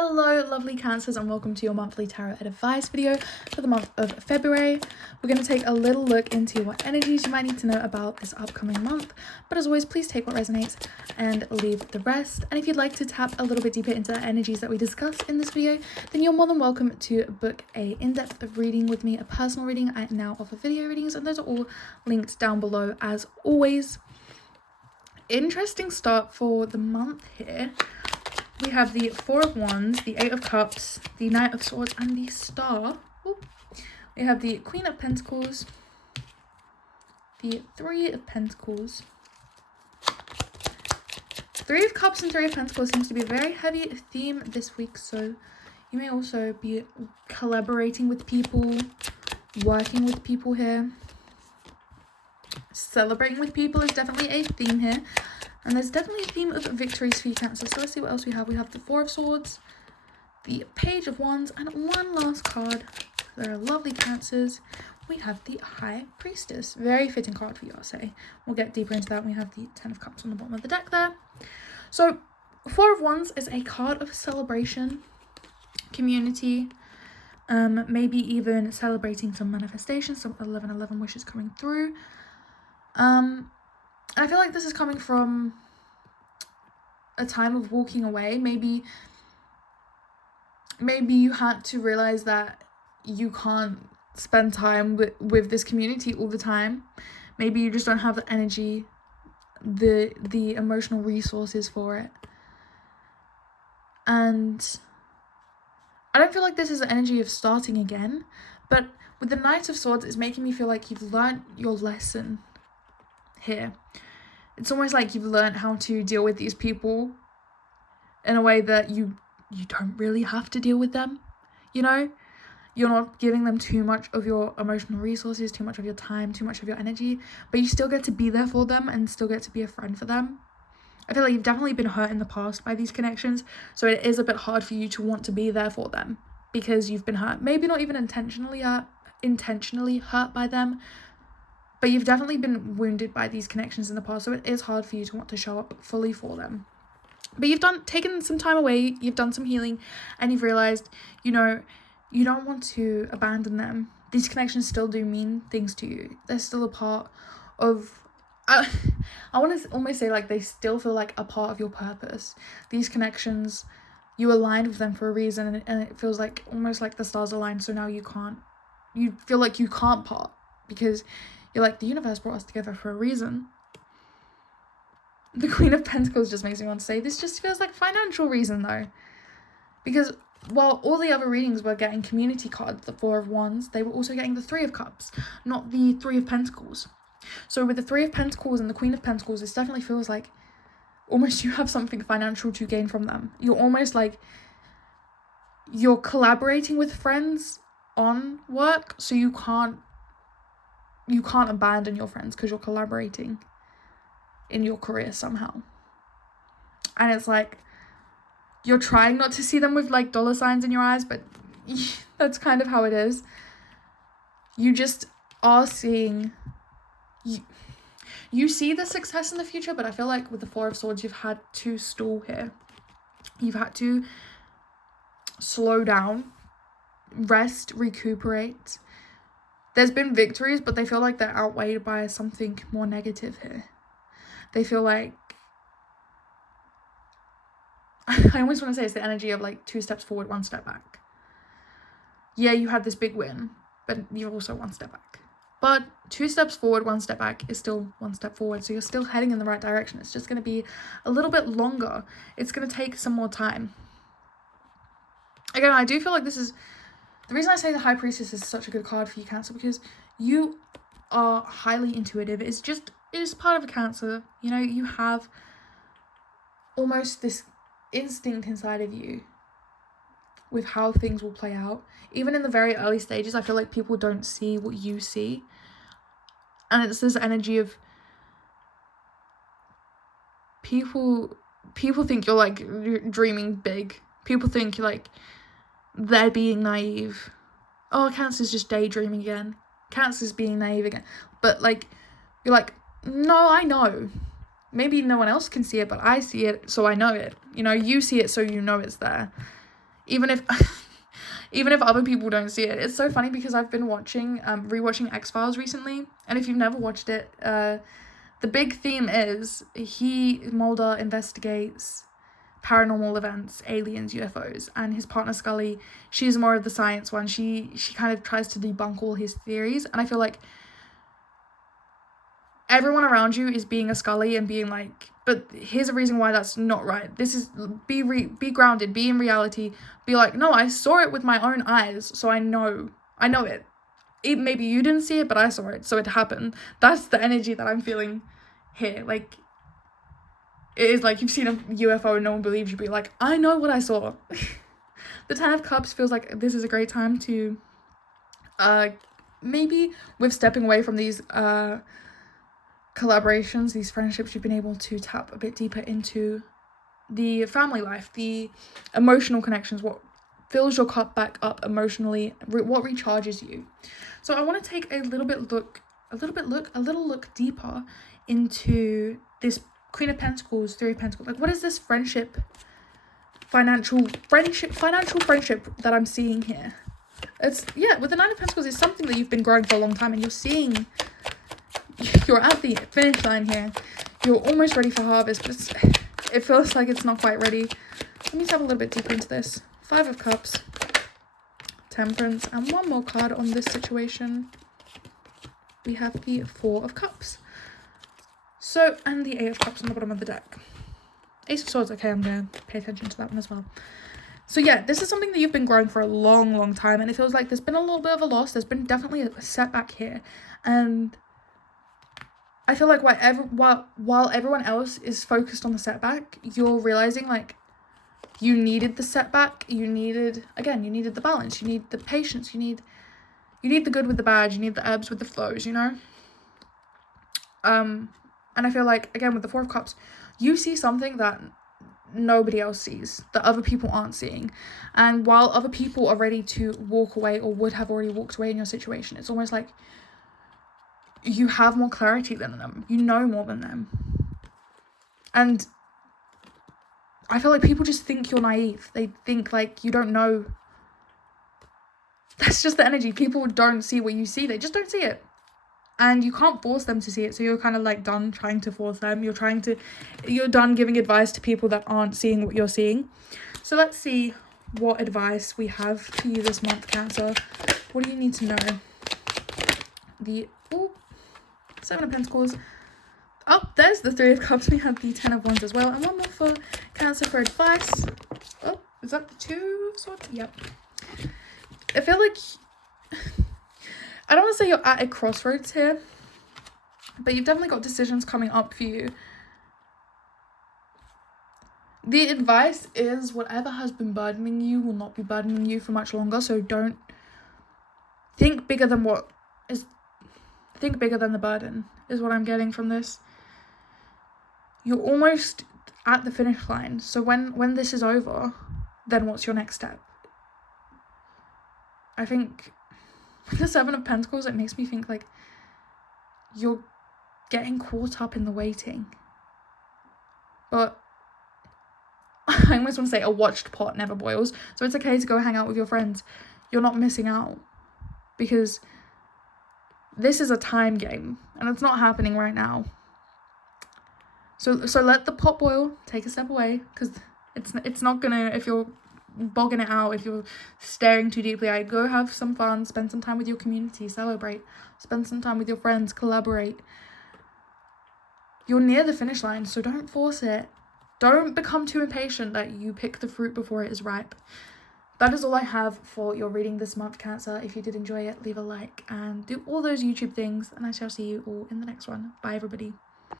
Hello lovely Cancers and welcome to your monthly tarot advice video for the month of February. We're going to take a little look into what energies you might need to know about this upcoming month, but as always, please take what resonates and leave the rest. And if you'd like to tap a little bit deeper into the energies that we discussed in this video, then you're more than welcome to book a in-depth reading with me, a personal reading. I now offer video readings and those are all linked down below as always. Interesting start for the month here. We have the Four of Wands, the Eight of Cups, the Knight of Swords, and the Star. Ooh. We have the Queen of Pentacles, the Three of Pentacles. Three of Cups and Three of Pentacles seems to be a very heavy theme this week, so you may also be collaborating with people, working with people here. Celebrating with people is definitely a theme here. And there's definitely a theme of victories for you, Cancer. So let's see what else we have. We have the Four of Swords, the Page of Wands, and one last card. There are lovely Cancers. We have the High Priestess. Very fitting card for you, I'll say. We'll get deeper into that when we have the Ten of Cups on the bottom of the deck there. So Four of Wands is a card of celebration, community, maybe even celebrating some manifestation, some 11/11 wishes coming through. And I feel like this is coming from a time of walking away. Maybe you had to realize that you can't spend time with this community all the time. Maybe you just don't have the energy, the emotional resources for it. And I don't feel like this is the energy of starting again, but with the Knight of Swords, it's making me feel like you've learned your lesson here. It's almost like you've learned how to deal with these people in a way that you don't really have to deal with them, you know? You're not giving them too much of your emotional resources, too much of your time, too much of your energy, but you still get to be there for them and still get to be a friend for them. I feel like you've definitely been hurt in the past by these connections, so it is a bit hard for you to want to be there for them because you've been hurt. Maybe not even intentionally hurt by them, but you've definitely been wounded by these connections in the past, so it is hard for you to want to show up fully for them. But you've taken some time away, you've done some healing, and you've realized, you know, you don't want to abandon them. These connections still do mean things to you. They're still a part of... I want to almost say like they still feel like a part of your purpose. These connections, you aligned with them for a reason, and it feels like almost like the stars aligned, so now you feel like you can't part because you're like, the universe brought us together for a reason. The Queen of Pentacles just makes me want to say, this just feels like financial reason though. Because while all the other readings were getting community cards, the Four of Wands, they were also getting the Three of Cups, not the Three of Pentacles. So with the Three of Pentacles and the Queen of Pentacles, this definitely feels like almost you have something financial to gain from them. You're almost like you're collaborating with friends on work, so you can't abandon your friends because you're collaborating in your career somehow. And it's like you're trying not to see them with like dollar signs in your eyes, but that's kind of how it is. You just are seeing you see the success in the future, but I feel like with the Four of Swords you've had to stall here. You've had to slow down, rest, recuperate. There's been victories, but they feel like they're outweighed by something more negative here. They feel like... I always want to say it's the energy of like 2 steps forward, 1 step back. Yeah, you had this big win, but you're also 1 step back. But 2 steps forward, 1 step back is still 1 step forward, so you're still heading in the right direction. It's just going to be a little bit longer. It's going to take some more time. Again, I do feel like this is... The reason I say the High Priestess is such a good card for you, Cancer, because you are highly intuitive. It is part of a Cancer. You know, you have almost this instinct inside of you with how things will play out. Even in the very early stages, I feel like people don't see what you see. And it's this energy of people think you're like dreaming big. People think you're like they're being naive. Oh, Cancer's just daydreaming again. Cancer's being naive again. But like, you're like, no, I know. Maybe no one else can see it, but I see it, so I know it. You know, you see it, so you know it's there. even if even if other people don't see it. It's so funny because I've been rewatching X-Files recently, and if you've never watched it, the big theme is Mulder investigates paranormal events, aliens, UFOs, and his partner Scully, she's more of the science one. She kind of tries to debunk all his theories, and I feel like everyone around you is being a Scully and being like, but here's a reason why that's not right. This is, be grounded, be in reality, be like, no, I saw it with my own eyes, so I know it. Maybe you didn't see it, but I saw it, so it happened. That's the energy that I'm feeling here. Like, it is like you've seen a UFO and no one believes you, but you're like, I know what I saw. The Ten of Cups feels like this is a great time to, maybe with stepping away from these, collaborations, these friendships, you've been able to tap a bit deeper into the family life, the emotional connections, what fills your cup back up emotionally, what recharges you. So I want to take a little look deeper into this Queen of Pentacles, Three of Pentacles. Like, what is this financial friendship that I'm seeing here? It's, with the Nine of Pentacles, it's something that you've been growing for a long time, and you're at the finish line here. You're almost ready for harvest, but it feels like it's not quite ready. Let me dive a little bit deeper into this. Five of Cups, Temperance, and one more card on this situation. We have the Four of Cups. So, and the Eight of Cups on the bottom of the deck. Ace of Swords, okay, I'm going to pay attention to that one as well. So yeah, this is something that you've been growing for a long, long time, and it feels like there's been a little bit of a loss. There's been definitely a setback here, and I feel like while everyone else is focused on the setback, you're realizing, like, you needed the setback, you needed the balance, you need the patience, you need the good with the bad, you need the ebbs with the flows, you know? And I feel like, again, with the Four of Cups, you see something that nobody else sees, that other people aren't seeing. And while other people are ready to walk away or would have already walked away in your situation, it's almost like you have more clarity than them. You know more than them. And I feel like people just think you're naive. They think, like, you don't know. That's just the energy. People don't see what you see. They just don't see it. And you can't force them to see it. So you're kind of like done trying to force them. You're done giving advice to people that aren't seeing what you're seeing. So let's see what advice we have for you this month, Cancer. What do you need to know? The Seven of Pentacles. Oh, there's the Three of Cups. We have the Ten of Wands as well. And one more for Cancer for advice. Oh, is that the Two of Swords? Yep. I feel like, I don't want to say you're at a crossroads here, but you've definitely got decisions coming up for you. The advice is whatever has been burdening you will not be burdening you for much longer. So don't think bigger than think bigger than the burden is what I'm getting from this. You're almost at the finish line. So when this is over, then what's your next step? I think with the Seven of Pentacles, it makes me think like you're getting caught up in the waiting. But I almost want to say a watched pot never boils. So it's okay to go hang out with your friends. You're not missing out, because this is a time game and it's not happening right now. So let the pot boil, take a step away, because it's not gonna, if you're bogging it out, if you're staring too deeply, I go have some fun, spend some time with your community, celebrate, spend some time with your friends, collaborate. You're near the finish line, so don't force it. Don't become too impatient that you pick the fruit before it is ripe. That is all I have for your reading this month, Cancer. If you did enjoy it, leave a like and do all those YouTube things, and I shall see you all in the next one. Bye, everybody.